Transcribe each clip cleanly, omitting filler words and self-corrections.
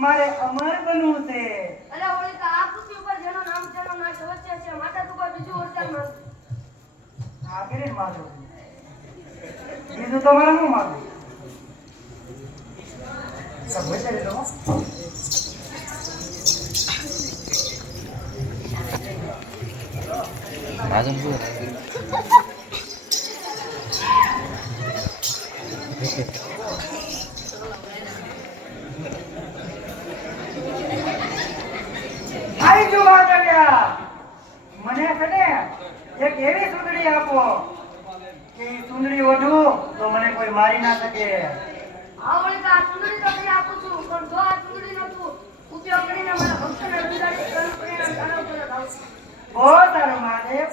મારે અમર બનવું છે. અરે ઓલી તો આ પૃથ્વી ઉપર જેનો નામ જેનો નાશ અવશ્ય છે માટે તું કોઈ બીજું વરદાન માંગ. આગળ મારો બીજું તો મારે શું માગું? સબ વિચારી લો. Lazım bu. આઈ જો વાદળિયા મને છે ને એક એવી સુંદરી આપો કે ઈ સુંદરી ઓઢું તો મને કોઈ મારી ના શકે. આ ઓલી તો આ સુંદરી તો તને આપું છું પણ જો આ સુંદરીનો તું ઉપયોગ કરીને મારા ભક્તને બિગાડી કર્મ પરિણામ તારા ઉપર જ આવશે. બહુ સારું મહાદેવ.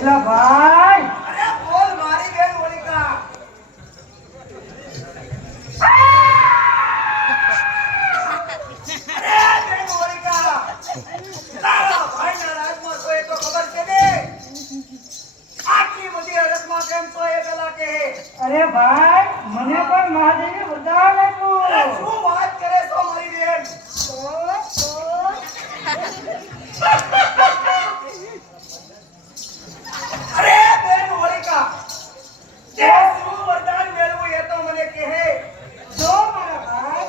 એલા ભાઈ, અરે બોલ મારી બેન હોલિકા. અરે બેન હોલિકા, તારા ભાઈના રાજમાં છો એ તો ખબર છે ને. આટલી બધી અરજમાં કેમ છો એ પેલા કહે. અરે ભાઈ મને પણ મહાદેવે વરદાન આપ્યું. અરે શું વાત કરે છો મારી બેન. અરે બેન હોલિકા, તે શું વરદાન મેળવું એ તો મને કહે. જો મારા ભાઈ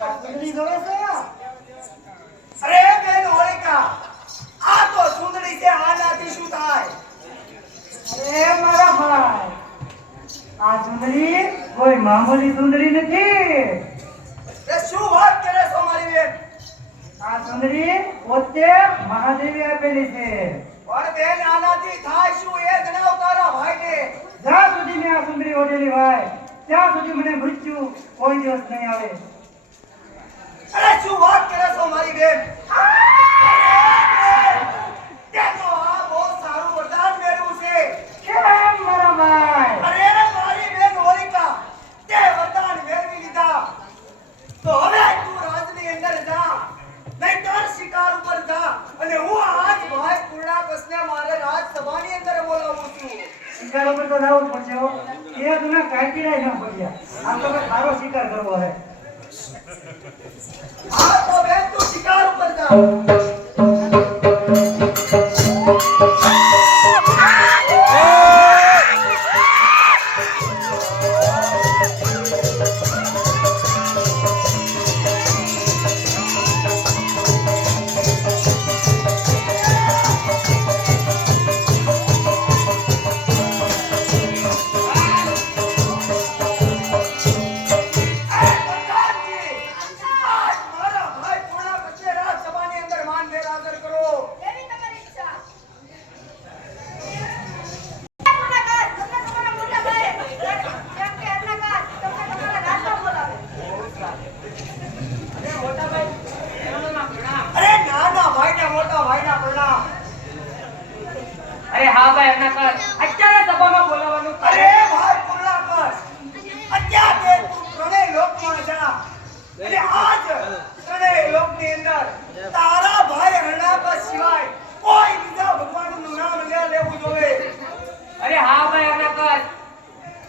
આ સુંદરી જોવે છે? અરે બેન હોલિકા, આ તો સુંદરી છે, આનાથી શું થાય? અરે મારા ભાઈ આ સુંદરી કોઈ મામૂલી સુંદરી નથી. તે શું વાત કરે છો મારી બેન. આ સુંદરી પોતે મહાદેવી આપેલી છે. પણ બેન આનાથી થાય શું એ જણાવ તારા ભાઈને. જ્યાં સુધી મેં આ સુંદરી ઓઢેલી હોય ત્યાં સુધી મને મૃત્યુ કોઈ દિવસ નહીં આવે. અરે શું વાત કરે છો મારી બેન. અરે બેન, શિકાર ઉપર તો જવું જ પડશે હો. એ તું કાંઈ ન પડ્યા. આ તો કંઈક સારો શિકાર કરવો હે. આ તો બેન તું શિકાર ઉપર જા. અરે હા ભાઈ એમના કર અત્યારે સભામાં બોલાવવાનું અરે ભાઈ પૂર્ણા કર. અત્યારે તું ત્રણેય લોકમાં જા. અને આજ ત્રણેય લોકની અંદર તારા ભાઈ હરણાકર સિવાય કોઈ બીજા ભગવાનનું નામ ન લેવું જોઈએ. અરે હા ભાઈ એમના કર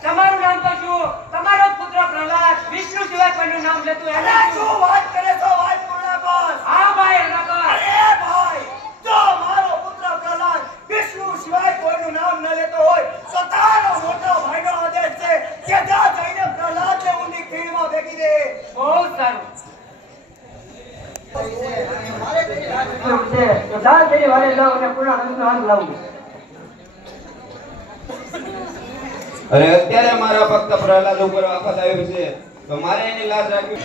તમારું નામ તો શું તમારો પુત્ર પ્રહલાદ વિષ્ણુ સિવાય કોઈનું નામ લેતું અરે એને શું વાત કરે છો ભાઈ પૂર્ણા કર. હા ભાઈ એમના કર અરે ભાઈ જો મારો પુત્ર પ્રહલાદ વિષ્ણુ સિવાય કોઈનું નામ ન લેતો હોય તો તારો મોટો ભાઈનો આદેશ છે કે જા જઈને પ્રહલાદને ઊંડી ખીણમાં ફેંકી દે. બહુ સારું એવું છે તો જા તેરી વારે જાઓ અને પૂર્ણ કંસનો હાથ લાવું. અરે અત્યારે મારા ભક્ત પ્રહલાદ ઉપર આફત આવ્યું છે તો મારે એની લાજ રાખવી.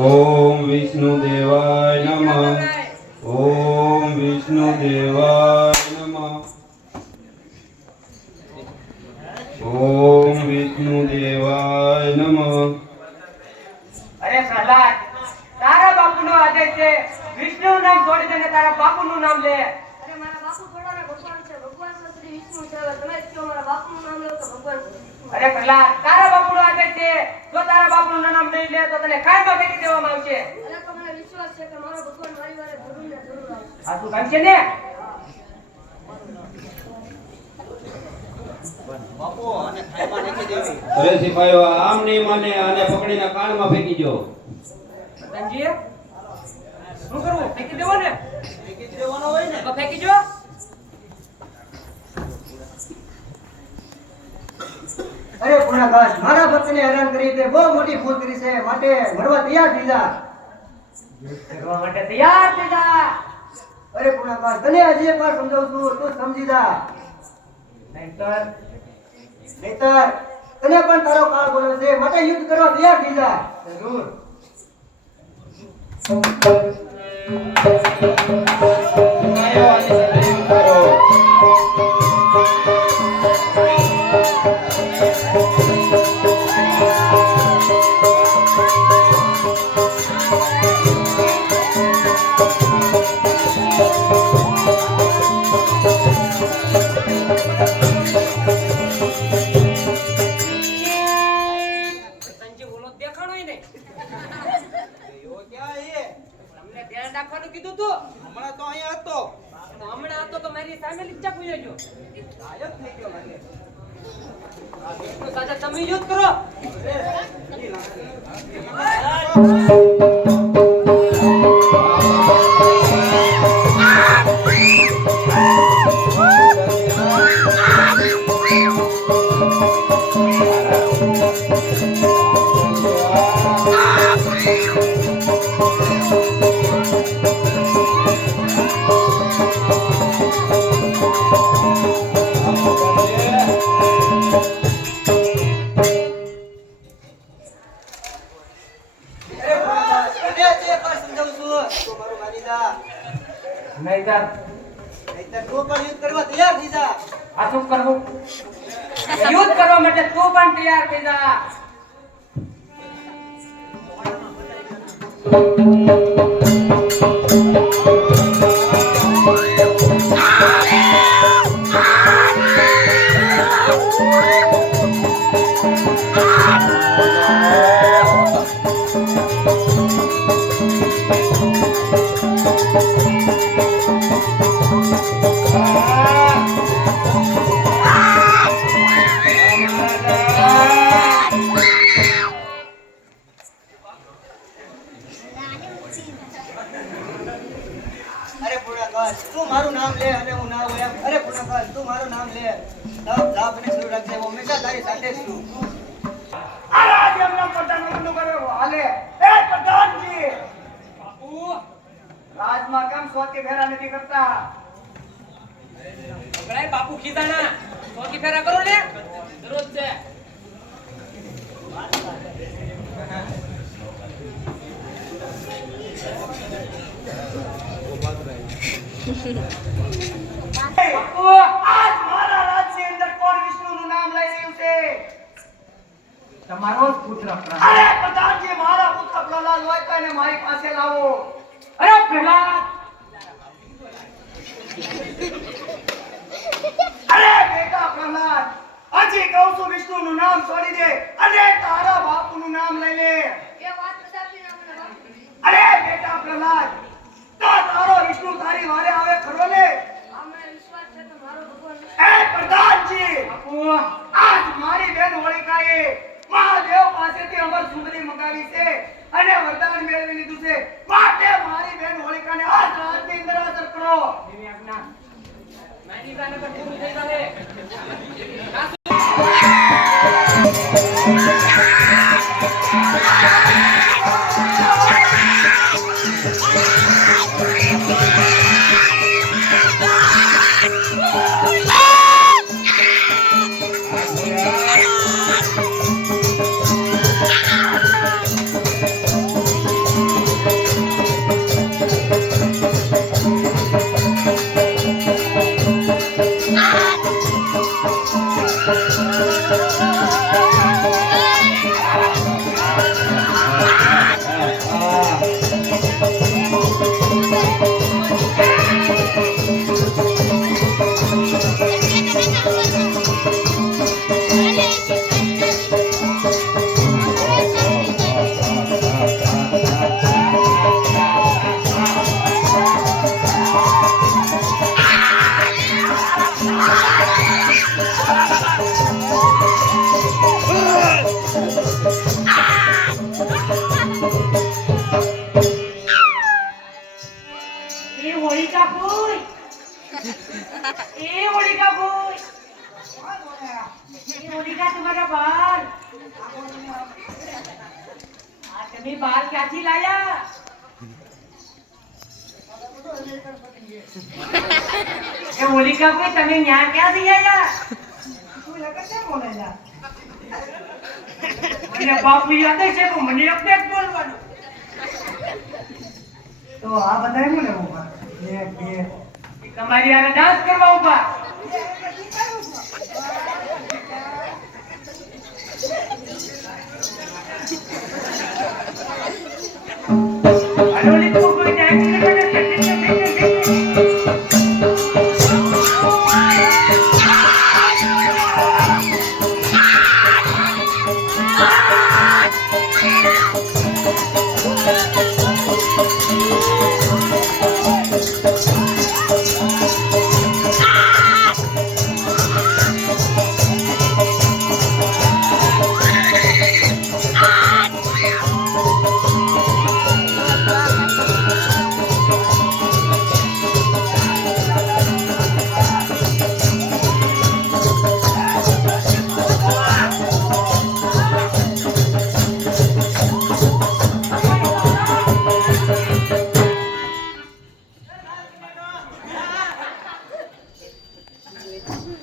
ઓમ વિષ્ણુ દેવાય નમઃ. ઓમ વિષ્ણુ દેવાય નમઃ. ઓમ વિષ્ણુ દેવાય નમઃ. અરે પ્રહલાદ તારા બાપુનો આદેશ છે વિષ્ણુનું નામ છોડી દે ને તારા બાપુનું નામ લે અરે મારા બાપુ થોડાના ભગવાન છે ભગવાન તો શ્રી વિષ્ણુ છે હવે તમે જ કહો મારા બાપુનું નામ લો તો ભગવાન શ્રી વિષ્ણુ. અરે પ્રહલાદ તારા બાપુનો આદેશ છે જો તારા બાપુનું નામ નહીં લે તો તને કાયમાં ફેંકી દેવામાં આવશે અરે તો મને વિશ્વાસ છે કે મારો ભગવાન મારી વારે જરૂર ને જરૂર આવશે. આ તું કામ છે ને અરે સિપાહીઓ આમ નહીં માને આને પકડીને કાનમાં ફેંકી દો. રતનજી શું કરવું ફેંકી દેવો ને ફેંકી દેવાનો હોય ને તો ફેંકી જો અરે પૂર્ણાકાશ મારા ભક્તને હેરાન કરી તે બહુ મોટી ભૂલ કરી છે માટે મરવા તૈયાર થઈ જા. કરવા માટે તૈયાર થઈ જા અરે પૂર્ણાકાશ તને હજી એક વાર સમજાવું છું તું સમજી જા. નહીંતર નહીતર તને પણ તારો કાળ બોલે છે માટે યુદ્ધ કરવા તૈયાર થઈ જા. જરૂર. સિપાહીઓ આની સાથે યુદ્ધ કરો. રતનજી ઓલો દેખાણોય નહીં તમને ધ્યાન રાખવાનું કીધું તું હમણાં તો અહીંયા હતો હમણાં હતો તો મારી સામે લીચા કુયો જો ગાયબ થઈ ગયો લાગે વિષ્ણુ સાથે તમે યુદ્ધ કરો તને જે એકવાર સમજાવું છું તો મારું માની જા નહીંતર નહીંતર તું પણ યુદ્ધ કરવા તૈયાર થઈ જા આ શું કરવું યુદ્ધ કરવા માટે તું પણ તૈયાર થઈ જા Ah! તબ જા બને શરૂ રાખજે હું હંમેશા તારી સાથે જ છું આજ એમના પોતાનું બધું કરે હાલે એ પ્રધાનજી બાપુ રાજમાં કેમ સોતી ફેરા નથી કરતા પકડાય બાપુ ખીજાણા ચોકી ફેરા કરો ને જરૂર છે બાપુ આજ મારા રાજની અંદર કોણ વિષ્ણુનું નામ લઈ રહ્યું છે તમારો જ પુત્ર પ્રહલાદ. અરે પ્રધાનજી મારા પુત્ર પ્રહલાદ હોય તો એને મારી પાસે લાવો અરે પ્રહલાદ અરે બેટા પ્રહલાદ હજી કહું છું વિષ્ણુનું નામ છોડી દે અને તારા બાપુનું નામ લઈ લે એ વાત બતાવીને અમને બાપુ. અરે બેટા પ્રહલાદ તો તારો વિષ્ણુ તારી વારે આવે ખરો ને અમને વિશ્વાસ છે કે મારો ભગવાન એ પ્રધાનજી બાપુ આજ મારી બેન હોળિકાએ મહાદેવ પાસેથી અમર સુંદરી મંગાવી છે અને વરદાન મેળવી લીધું છે માટે મારી બેન હોળિકાને આજ રાતની અંદર હાજર કરો દેવી આજ્ઞા મારી જાને તો પૂરું થઈ જાવે એ હોળિકા ફૂઈ એ હોળિકા ફૂઈ એ હોળિકા તમારા બાલ આ તમે બાલ ક્યાંથી લાયા એ હોળિકા ફૂઈ તમે ન્યા ક્યાંથી આયા તું લગન કેમ બોલે છે? મને બાપુ યાદ છે પણ મને અપડેટ બોલવાનું તો આ બધાય હું લેવું પડે? એક, બે. એ તમારી આને ડાન્સ કરવા ઉભા હલોલી તો કોઈ ડાન્સ કરે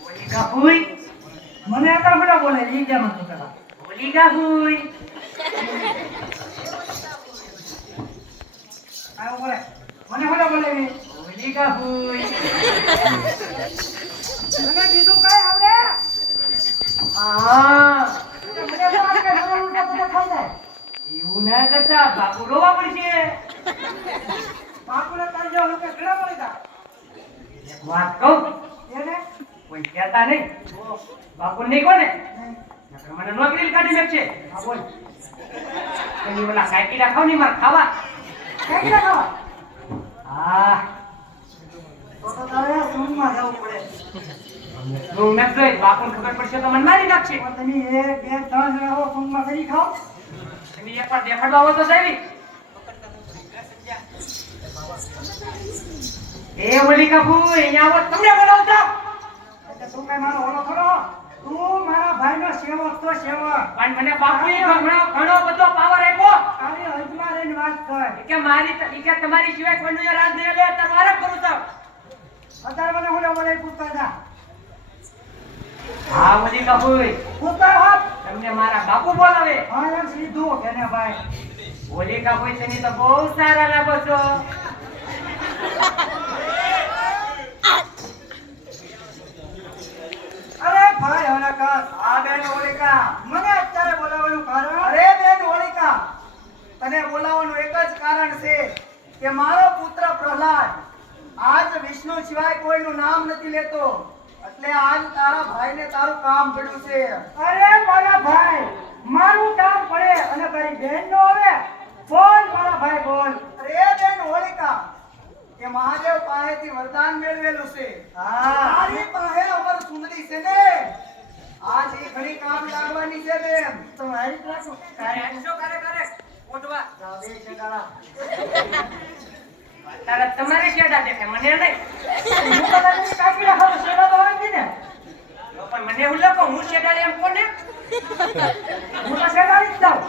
હોલિકા ફૂઈ મને આટલા બધા બોલે છે, ઈ કેમ હતું પેલા? હોલિકા ફૂઈ આવું બોલે. મને બધા બોલે છે. હોલિકા ફૂઈ મને બીજું કાંઈ આવડે? હા મને તો આ કે મને ઉલટા બધા ખાઈ જાય. એવું ના કરતા બાપુ રોવા પડશે બાપુને તારી જેવા લોકો ઘણા મળી જાય. એક વાત કહું એને? કોઈ કહેતા નહીં બાપુ નહીં કોને નહીં. નકર મને નોકરી કાઢી નાખશે હા, બોલ. પેલી ઓલા કાકીડા ખાવ ની માર ખાવા કઈ રીતે ખાવા? હા તો તારે રૂમમાં જવું પડે. હું નથી જોઈ બાપુને ખબર પડશે તો મને મારી નાખશે પણ તમે એક, બે, ત્રણ જણા હો, રૂમમાં કરી ખાઓ. તમે એકવાર દેખાડવા આવો તો સાહેબ એ હોલિકા ફૂઈ અહીંયા આવો તમને બોલાવતા એટલે તું કઈ મારો ઓળો ખરો? તું મારા ભાઈનો સેવક તો સેવક. પણ મને બાપુએ ઘણો બધો પાવર આપ્યો તારી હદમાં રહીને વાત કર. કે તમારી સિવાય કોઈનું રાજ નહીં લે તમારે કરું છું અત્યારે મને હું બોલે પૂછતા જા. હા મોદી બાપુ પૂછતા હોત. તમને મારા બાપુ બોલાવે હા એમ સીધું કેને ભાઈ. મોદી બાપુ તમે તો બહુ સારા લાગો છો અરે ભાઈ હરકત. આ બેન હોલિકા, મને અત્યારે બોલાવવાનું કારણ? અરે બેન હોલિકા, તને બોલાવવાનું એક જ કારણ છે કે મારો પુત્ર પ્રહલાદ આજ વિષ્ણુ સિવાય કોઈનું નામ નથી લેતો, એટલે આજ તારા ભાઈને તારું કામ પડ્યું છે. અરે મારા ભાઈ, મારું કામ પડે અને તારી બહેન નો આવે. બોલ મારા ભાઈ બોલ. અરે બેન હોલિકા, કે મહાદેવ પાસેથી વરદાન મેળવેલું છે. હા તારી પાસે અમર સુંદરી છે ને, આજ એ ઘણી કામ લાગવાની છે બેન. તો મારી રાખો. શું કરે ઓટવા જાઓ બે શેડાળા. તારા તમારે શેડા દેખે મને નહીં હું તો તારી કાકી રાખો તો શેડા તો વાંચી ને. પણ મને એવું લોકો હું શેડા એમ કોને હું તો શેડાળી જ જાઉં.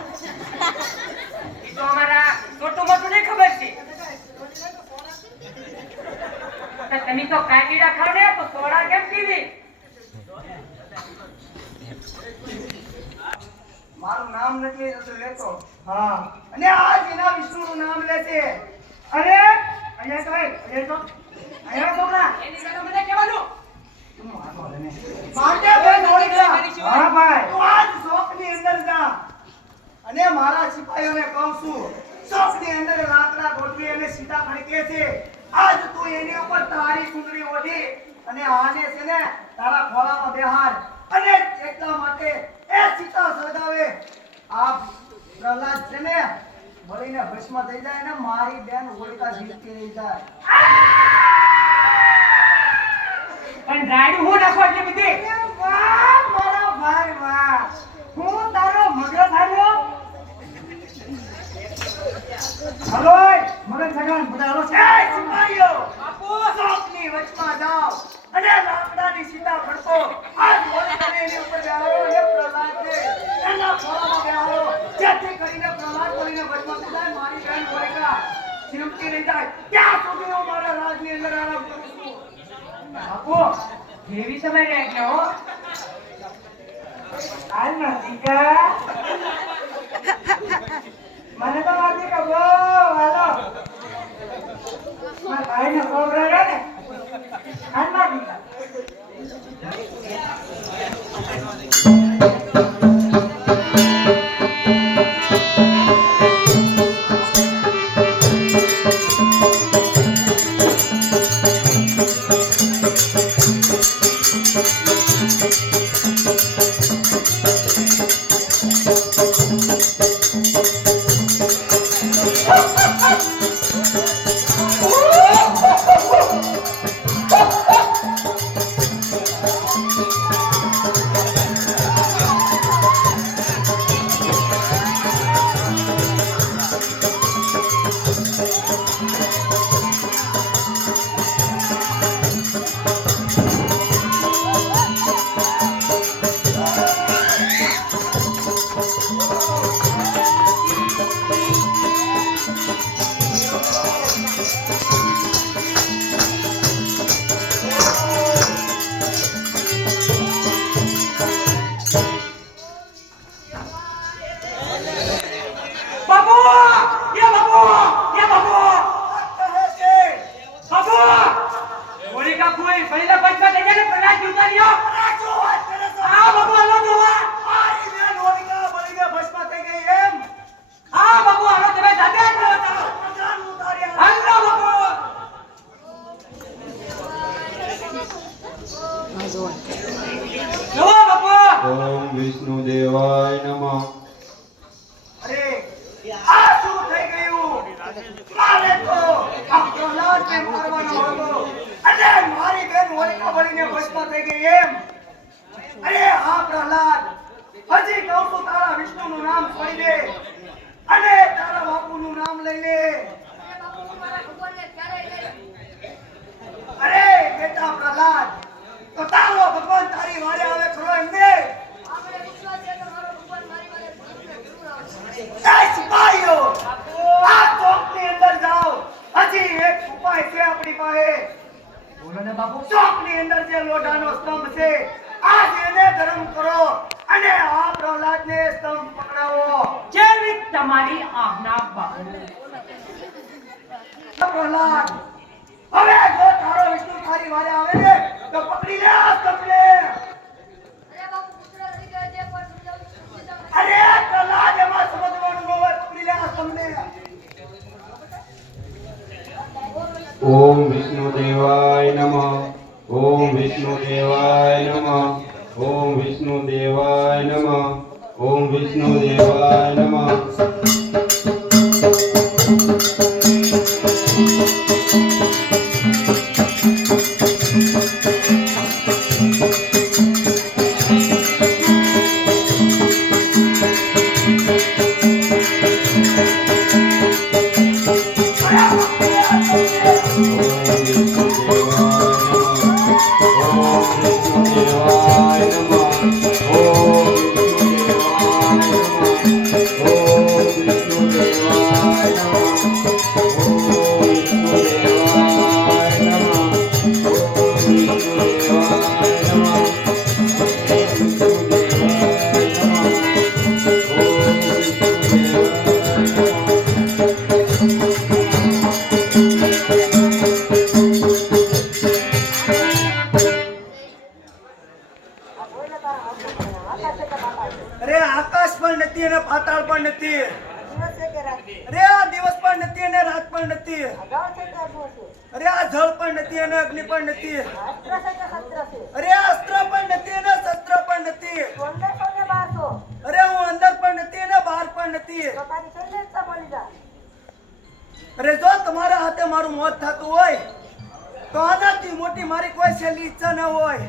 એ તો અમારા છોટું મોટું નહીં ખબર છે તો તમે તો કાકીડા ખાવ ને તો સોડા કેમ પીવી મારું નામ નથી લેતો હા અને આજ એના વિષ્ણુનું નામ લે છે. અરે અહીંયા તો અહીંયા છોકરા. એની સામે મને કહેવાનું માટે બેન હોલિકા, હા ભાઈ. તું આજ શોકની અંદર જા અને મારા સિપાહીઓને કહું છું, શોકની અંદર લાકડા ગોઠવી અને સીતા ખડકે છે. આજ તું એની ઉપર તારી સુંદરી ઓઢી અને આને છે ને તારા ખોળામાં બેહાડ અને એટલા માટે એ સીતા સળગાવે. આ પ્રહલાદ છે ને મળીને ભસ્મ થઈ જાય ને મારી બેન હોલિકા જીવતી રહી જાય. પણ રાડ્યું હું નાખો એટલે બધી વાહ મારા ભાઈ વાહ. હું તારો મગજ આવ્યો. હલો મગજ સગન બધા હલો એ સિપાહીઓ, શોકની વચમાં જાઓ અને લાકડાની સીતા ફડકો. આજ હોલિકાને એની ઉપર બેહાડો અને પ્રહલાદને એના ખોળામાં બેહાડો, જેથી કરીને પ્રહલાદ બોલીને વચમાં થઈ જાય, મારી બેન હોલિકા જીવતી રહી જાય. ત્યાં સુધી હું મારા રાજની અંદર આરામ કરું છું. બાપુ જેવી તમારી આજ્ઞા હો હાલ ના દીકરા. મને તો નથી કે બહુ હાલો. મારા ભાઈનો છોકરો રહે ને હાલ ના દીકરા. ઓમ વિષ્ણુ દેવાય નમઃ. અરે આ શું થઈ ગયું? મારે તો આ પ્રહલાદને મારવાનો હતો અને મારી બેન હોલિકા બળીને ભસ્મ થઈ ગઈ એમ. અરે હા પ્રહલાદ, હજી કહું છું તારા વિષ્ણુનું નામ છોડી દે અને તારા બાપુનું નામ લઈ લે. અરે બાપુ હું મારા ભગવાનને ક્યારેય નહીં. અરે બેટા પ્રહલાદ, તો તારો ભગવાન તારી વારે આવે ખરો એમ નહીં. આપણે પૂછવા છે કે મારો ભગવાન મારી વારે પૂછે જરૂર આવશે. એ સિપાહીઓ, આ ચોકની અંદર જાઓ. હજી એક ઉપાય છે આપણી પાસે. બોલો ને બાપુ. ચોકની અંદર જે લોઢાનો સ્તંભ છે, આજ એને ગરમ કરો અને આ પ્રહલાદને સ્તંભ પકડાવો. જેવી તમારી આજ્ઞા બાપુ. પ્રહલાદ, હવે જો તારો વિષ્ણુ તારી વારે આવે ને તો પકડી લે આ સ્તંભને. અરે બાપુ પુત્ર તરીકે જે પણ સમજાવું છું અરે પ્રહલાદ, એમાં સમજવાનું ન હોય, પકડી લે આ સ્તંભને. ઓમ વિષ્ણુદેવાય નમઃ. ઓમ વિષ્ણુદેવાય નમઃ. ઓમ વિષ્ણુદેવાય નમઃ. ઓમ વિષ્ણુદેવાય નમઃ. અરે આકાશ પણ નથી અને પાતાળ પણ નથી. અરે આ દિવસ પણ નથી અને રાત પણ નથી. અરે આ જળ પણ નથી અને અગ્નિ પણ નથી. અરે આ અસ્ત્ર પણ નથી અને શસ્ત્ર પણ નથી. અરે હું અંદર પણ નથી અને બહાર પણ નથી. અરે જો તમારા હાથે મારું મોત થતું હોય તો આનાથી મોટી મારી કોઈ છેલ્લી ઈચ્છા ન હોય.